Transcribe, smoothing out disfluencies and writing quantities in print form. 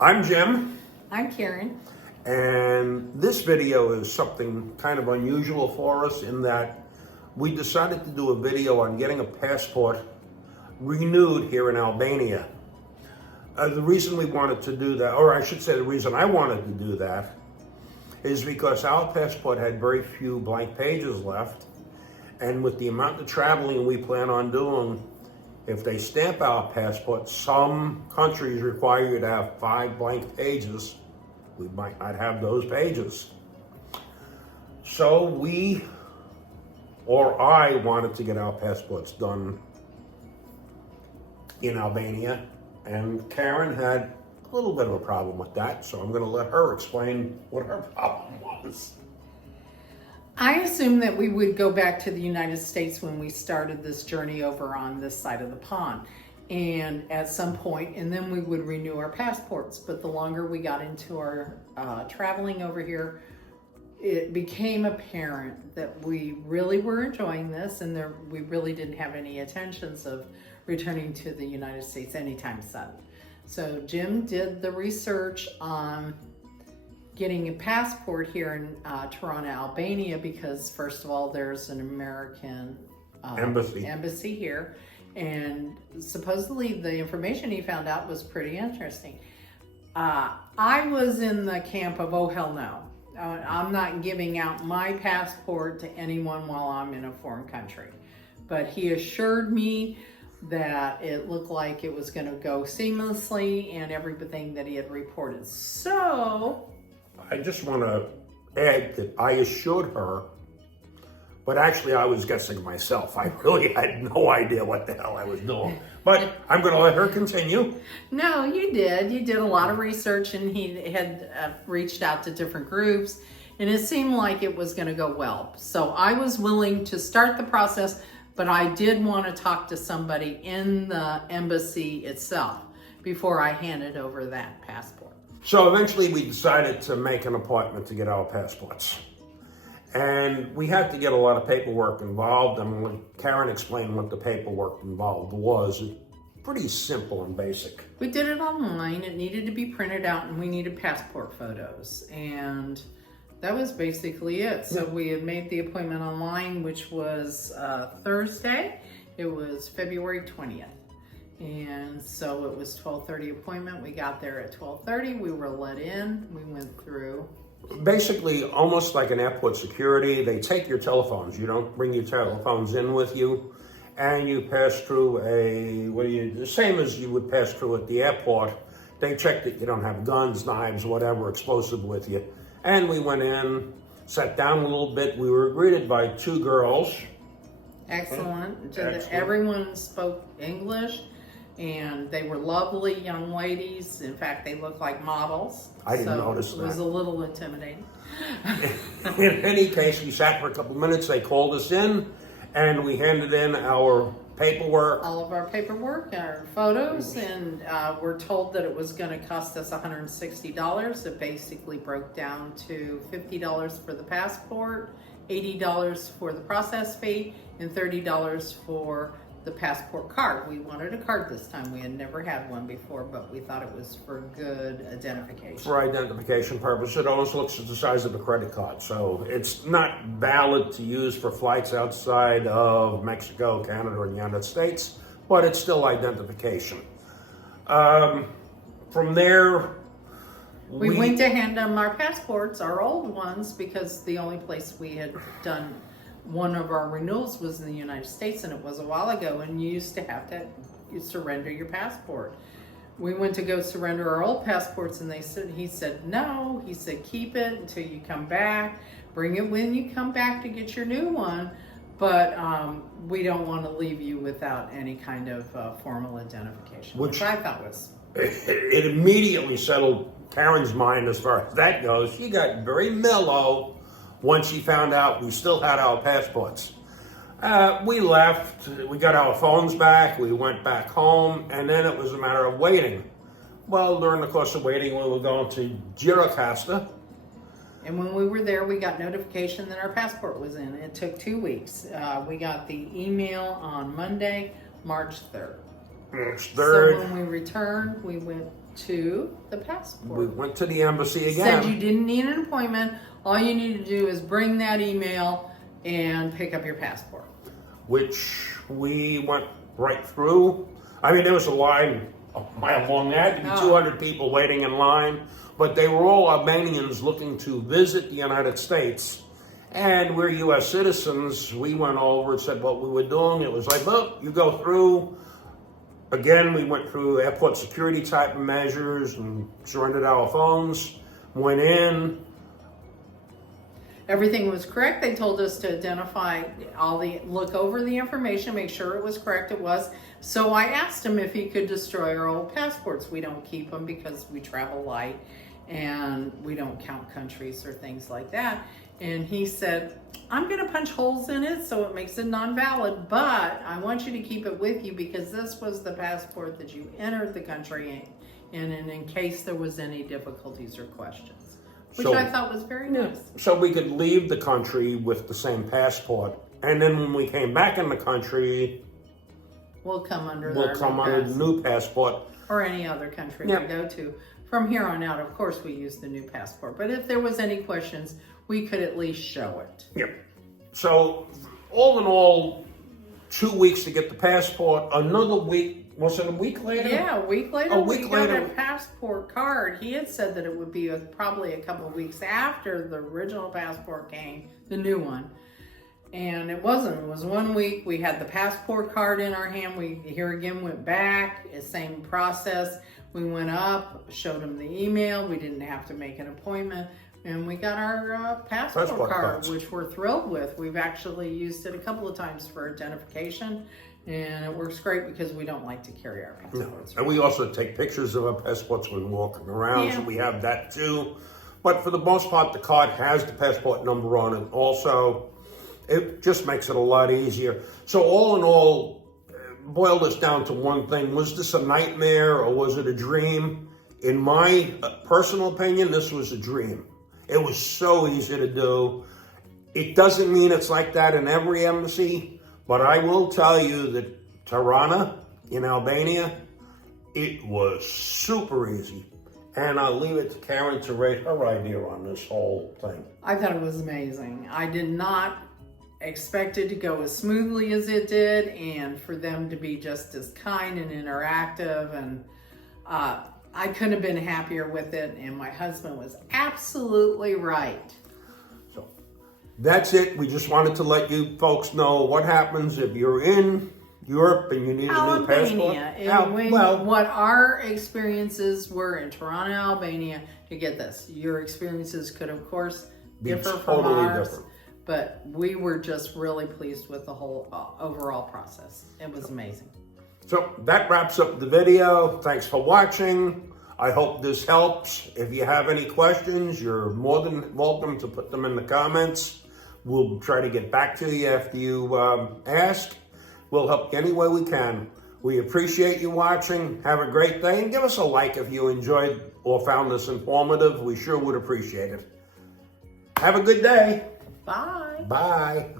I'm Jim, I'm Karen. and this video is something kind of unusual for us in that we decided to do a video on getting a passport renewed here in Albania. The reason we wanted to do that, or I should say the reason I wanted to do that, is because our passport had very few blank pages left, and with the amount of traveling we plan on doing, if they stamp our passport, some countries require you to have 5 blank pages. We might not have those pages. So I wanted to get our passports done in Albania, and Karen had a little bit of a problem with that, so I'm going to let her explain what her problem was. I assumed that we would go back to the United States when we started this journey over on this side of the pond, and at some point, and then we would renew our passports. But the longer we got into our traveling over here, it became apparent that we really were enjoying this, and we really didn't have any intentions of returning to the United States anytime soon. So Jim did the research on getting a passport here in Tirana, Albania, because first of all, there's an American embassy here, and supposedly the information he found out was pretty interesting. I was in the camp of, oh hell no, I'm not giving out my passport to anyone while I'm in a foreign country. But he assured me that it looked like it was going to go seamlessly and everything that he had reported. So I just want to add that I assured her, but actually I was guessing myself. I really had no idea what the hell I was doing. But I'm going to let her continue. No, you did. You did a lot of research, and he had reached out to different groups, and it seemed like it was going to go well. So I was willing to start the process, but I did want to talk to somebody in the embassy itself before I handed over that passport. So eventually we decided to make an appointment to get our passports. And we had to get a lot of paperwork involved. And when Karen explained what the paperwork involved was, it's pretty simple and basic. We did it online. It needed to be printed out, and we needed passport photos. And that was basically it. So we had made the appointment online, which was Thursday. It was February 20th. And so it was 12:30 appointment. We got there at 12:30. We were let in. We went through. Basically, almost like an airport security, they take your telephones. You don't bring your telephones in with you, and you pass through the same as you would pass through at the airport. They check that you don't have guns, knives, whatever explosive with you. And we went in, sat down a little bit. We were greeted by 2 girls. Excellent. Excellent. Everyone spoke English, and they were lovely young ladies. In fact, they looked like models. I didn't notice that. It was a little intimidating. In any case, we sat for a couple minutes. They called us in, and we handed in our paperwork. All of our paperwork, our photos, and we're told that it was going to cost us $160. It basically broke down to $50 for the passport, $80 for the process fee, and $30 for the passport card. We wanted a card this time. We had never had one before, but we thought it was for good identification. For identification purposes, it almost looks at the size of a credit card. So it's not valid to use for flights outside of Mexico, Canada, or the United States, but it's still identification. From there, we went to hand them our passports, our old ones, because the only place we had done one of our renewals was in the United States, and it was a while ago, and you used to have to surrender your passport. We went to go surrender our old passports, and he said no. He said keep it until you come back. Bring it when you come back to get your new one, but we don't want to leave you without any kind of formal identification, which I thought was. It immediately settled Karen's mind as far as that goes. She got very mellow once she found out we still had our passports. We left, we got our phones back, we went back home, and then it was a matter of waiting. Well, during the course of waiting, we were going to Gjirokasta. And when we were there, we got notification that our passport was in. It took 2 weeks. We got the email on Monday, March 3rd. March 3rd. So when we returned, we went to the passport. We went to the embassy Said you again, didn't need an appointment. All you need to do is bring that email and pick up your passport. which we went right through. I mean, there was a line a mile long. There had to be Oh. 200 people waiting in line, but they were all Albanians looking to visit the United States. And we're U.S. citizens. We went over and said what we were doing. It was like, well, you go through. Again, we went through airport security type of measures and surrendered our phones, went in. Everything was correct. They told us to identify look over the information, make sure it was correct. It was. So I asked him if he could destroy our old passports. We don't keep them because we travel light and we don't count countries or things like that. And he said, I'm going to punch holes in it so it makes it non-valid, but I want you to keep it with you because this was the passport that you entered the country in, and in case there was any difficulties or questions, which So- I thought was very nice. So we could leave the country with the same passport. And then when we came back in the country, We'll come under we'll their come new under pass- the new passport. or any other country Yeah. we go to. From here on out, of course, we use the new passport. But if there was any questions, we could at least show it. Yep. So all in all, 2 weeks to get the passport. Another week, was it a week later? Yeah, a week later, A week we got later. a passport card. He had said that it would be probably a couple of weeks after the original passport came, the new one. And it wasn't. It was 1 week. We had the passport card in our hand. We here again went back. Same process. We went up, showed him the email. We didn't have to make an appointment. And we got our passport Passport card, cards. which we're thrilled with. We've actually used it a couple of times for identification. And it works great because we don't like to carry our passports. And we also take pictures of our passports when walking around, so Yeah. we have that too. But for the most part, the card has the passport number on it. Also, it just makes it a lot easier. So all in all, boil this down to one thing. Was this a nightmare or was it a dream? In my personal opinion, this was a dream. It was so easy to do. It doesn't mean it's like that in every embassy, but I will tell you that Tirana in Albania, it was super easy. And I'll leave it to Karen to rate her idea on this whole thing. I thought it was amazing. I did not expect it to go as smoothly as it did, and for them to be just as kind and interactive, and I couldn't have been happier with it, and my husband was absolutely right. So that's it. We just wanted to let you folks know what happens if you're in Europe and you need a new passport. Albania, Well, what our experiences were in Tirana, Albania, to get this. Your experiences could, of course, Be differ from totally ours. different. But we were just really pleased with the whole overall process. It was amazing. so that wraps up the video. Thanks for watching. I hope this helps. If you have any questions, you're more than welcome to put them in the comments. We'll try to get back to you after you ask. We'll help you any way we can. We appreciate you watching. Have a great day, and give us a like if you enjoyed or found this informative. We sure would appreciate it. Have a good day. Bye. Bye.